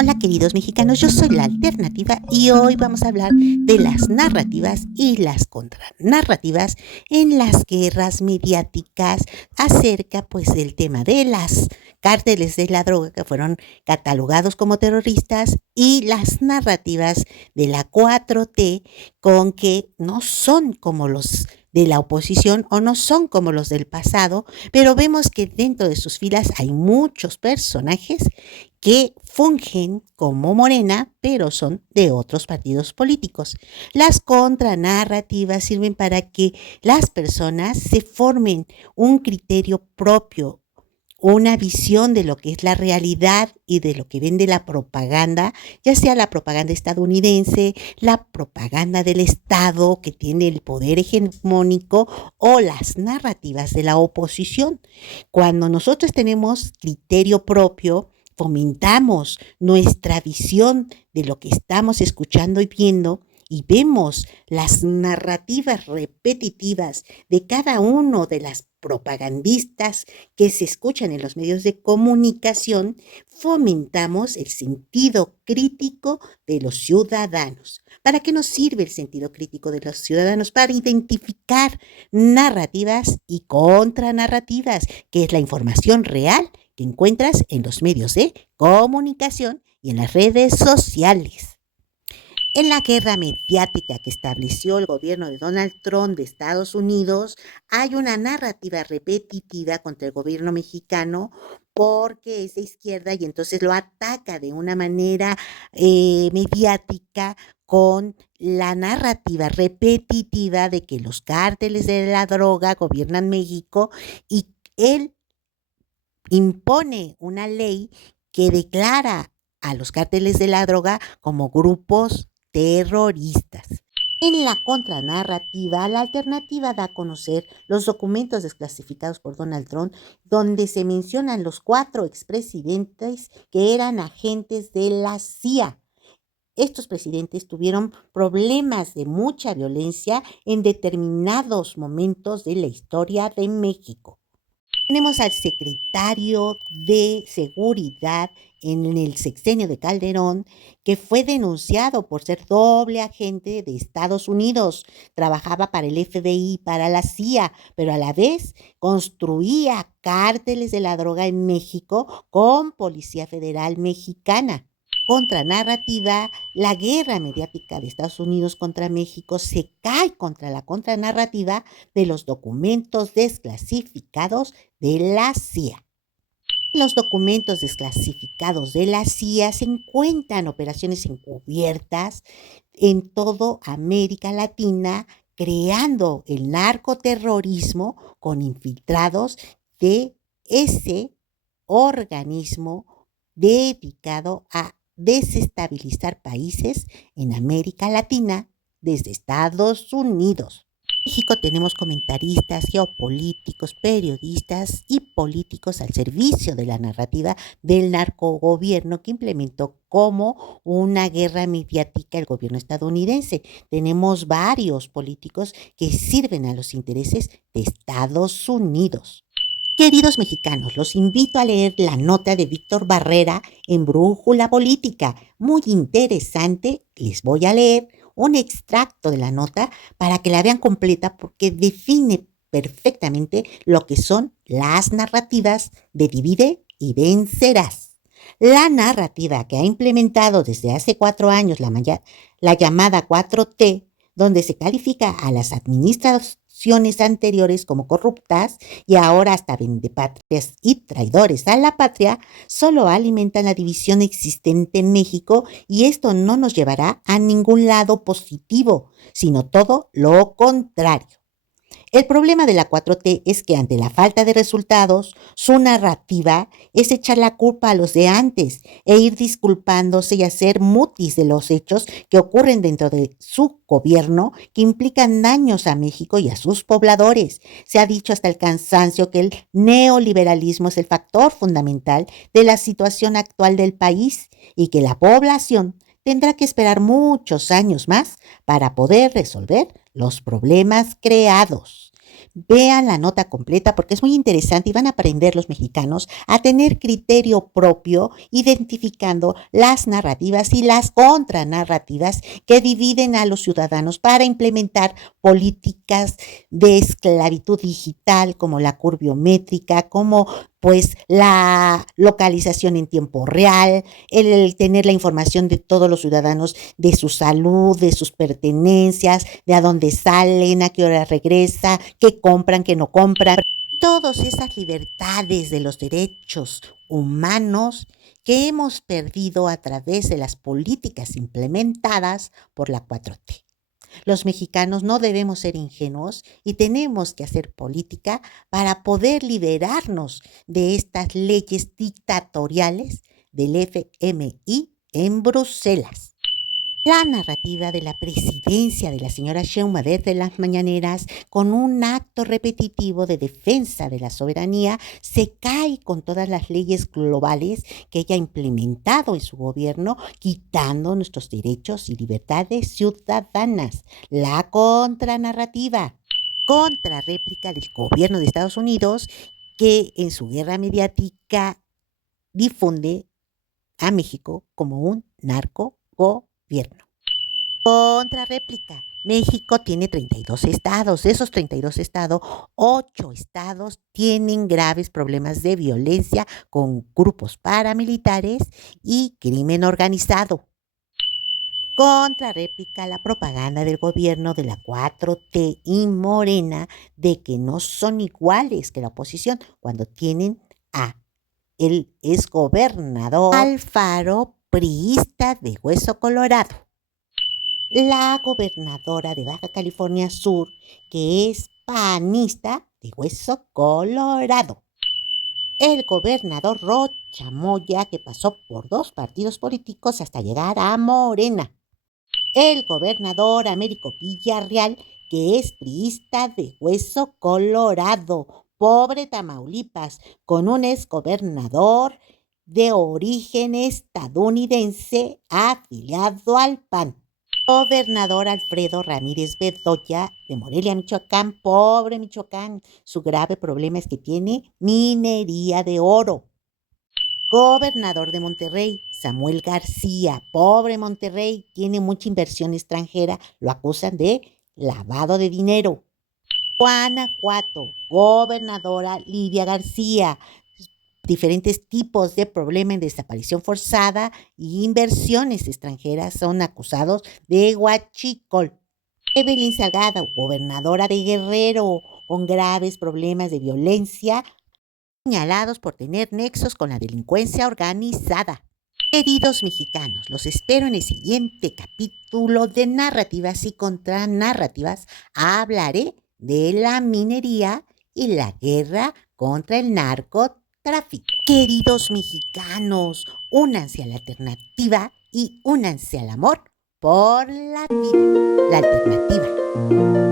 Hola queridos mexicanos, yo soy la Alternativa y hoy vamos a hablar de las narrativas y las contranarrativas en las guerras mediáticas acerca pues del tema de las cárteles de la droga que fueron catalogados como terroristas y las narrativas de la 4T con que no son como los de la oposición o no son como los del pasado, pero vemos que dentro de sus filas hay muchos personajes que fungen como Morena, pero son de otros partidos políticos. Las contranarrativas sirven para que las personas se formen un criterio propio, una visión de lo que es la realidad y de lo que vende la propaganda, ya sea la propaganda estadounidense, la propaganda del Estado que tiene el poder hegemónico o las narrativas de la oposición. Cuando nosotros tenemos criterio propio, fomentamos nuestra visión de lo que estamos escuchando y viendo y vemos las narrativas repetitivas de cada uno de las propagandistas que se escuchan en los medios de comunicación, fomentamos el sentido crítico de los ciudadanos. ¿Para qué nos sirve el sentido crítico de los ciudadanos? Para identificar narrativas y contranarrativas, que es la información real que encuentras en los medios de comunicación y en las redes sociales. En la guerra mediática que estableció el gobierno de Donald Trump de Estados Unidos, hay una narrativa repetitiva contra el gobierno mexicano porque es de izquierda y entonces lo ataca de una manera mediática con la narrativa repetitiva de que los cárteles de la droga gobiernan México y él impone una ley que declara a los cárteles de la droga como grupos terroristas. En la contranarrativa, la alternativa da a conocer los documentos desclasificados por Donald Trump, donde se mencionan los 4 expresidentes que eran agentes de la CIA. Estos presidentes tuvieron problemas de mucha violencia en determinados momentos de la historia de México. Tenemos al secretario de Seguridad en el sexenio de Calderón, que fue denunciado por ser doble agente de Estados Unidos. Trabajaba para el FBI, para la CIA, pero a la vez construía cárteles de la droga en México con Policía Federal Mexicana. Contranarrativa, la guerra mediática de Estados Unidos contra México se cae contra la contranarrativa de los documentos desclasificados de la CIA. En los documentos desclasificados de la CIA se encuentran operaciones encubiertas en toda América Latina, creando el narcoterrorismo con infiltrados de ese organismo dedicado a desestabilizar países en América Latina desde Estados Unidos. En México tenemos comentaristas, geopolíticos, periodistas y políticos al servicio de la narrativa del narcogobierno que implementó como una guerra mediática el gobierno estadounidense. Tenemos varios políticos que sirven a los intereses de Estados Unidos. Queridos mexicanos, los invito a leer la nota de Víctor Barrera en Brújula Política. Muy interesante, les voy a leer un extracto de la nota para que la vean completa porque define perfectamente lo que son las narrativas de divide y vencerás. La narrativa que ha implementado desde hace 4 años la llamada 4T, donde se califica a las administraciones anteriores como corruptas y ahora hasta vendepatrias y traidores a la patria, solo alimentan la división existente en México y esto no nos llevará a ningún lado positivo, sino todo lo contrario. El problema de la 4T es que ante la falta de resultados, su narrativa es echar la culpa a los de antes e ir disculpándose y hacer mutis de los hechos que ocurren dentro de su gobierno que implican daños a México y a sus pobladores. Se ha dicho hasta el cansancio que el neoliberalismo es el factor fundamental de la situación actual del país y que la población tendrá que esperar muchos años más para poder resolver los problemas creados. Vean la nota completa porque es muy interesante y van a aprender los mexicanos a tener criterio propio, identificando las narrativas y las contranarrativas que dividen a los ciudadanos para implementar políticas de esclavitud digital como la curbiométrica, como pues la localización en tiempo real, el tener la información de todos los ciudadanos, de su salud, de sus pertenencias, de a dónde salen, a qué hora regresa, qué compran, qué no compran. Todas esas libertades de los derechos humanos que hemos perdido a través de las políticas implementadas por la 4T. Los mexicanos no debemos ser ingenuos y tenemos que hacer política para poder liberarnos de estas leyes dictatoriales del FMI en Bruselas. La narrativa de la presidencia de la señora Sheinbaum desde las mañaneras, con un acto repetitivo de defensa de la soberanía, se cae con todas las leyes globales que ella ha implementado en su gobierno, quitando nuestros derechos y libertades ciudadanas. La contranarrativa, contrarréplica del gobierno de Estados Unidos, que en su guerra mediática difunde a México como un narcogobierno. Contrarréplica. México tiene 32 estados. De esos 32 estados, 8 estados tienen graves problemas de violencia con grupos paramilitares y crimen organizado. Contrarréplica la propaganda del gobierno de la 4T y Morena de que no son iguales que la oposición cuando tienen a el exgobernador Alfaro, priista de hueso colorado, la gobernadora de Baja California Sur, que es panista de hueso colorado, el gobernador Rocha Moya, que pasó por 2 partidos políticos hasta llegar a Morena, el gobernador Américo Villarreal, que es priista de hueso colorado, pobre Tamaulipas, con un exgobernador de origen estadounidense afiliado al PAN. Gobernador Alfredo Ramírez Bedoya de Morelia, Michoacán, pobre Michoacán, su grave problema es que tiene minería de oro. Gobernador de Monterrey, Samuel García, pobre Monterrey, tiene mucha inversión extranjera, lo acusan de lavado de dinero. Guanajuato, gobernadora Lidia García, diferentes tipos de problemas en desaparición forzada y inversiones extranjeras son acusados de huachicol. Evelyn Salgado, gobernadora de Guerrero, con graves problemas de violencia, señalados por tener nexos con la delincuencia organizada. Queridos mexicanos, los espero en el siguiente capítulo de Narrativas y Contranarrativas. Hablaré de la minería y la guerra contra el narcotráfico. Queridos mexicanos, únanse a la alternativa y únanse al amor por la vida. La alternativa.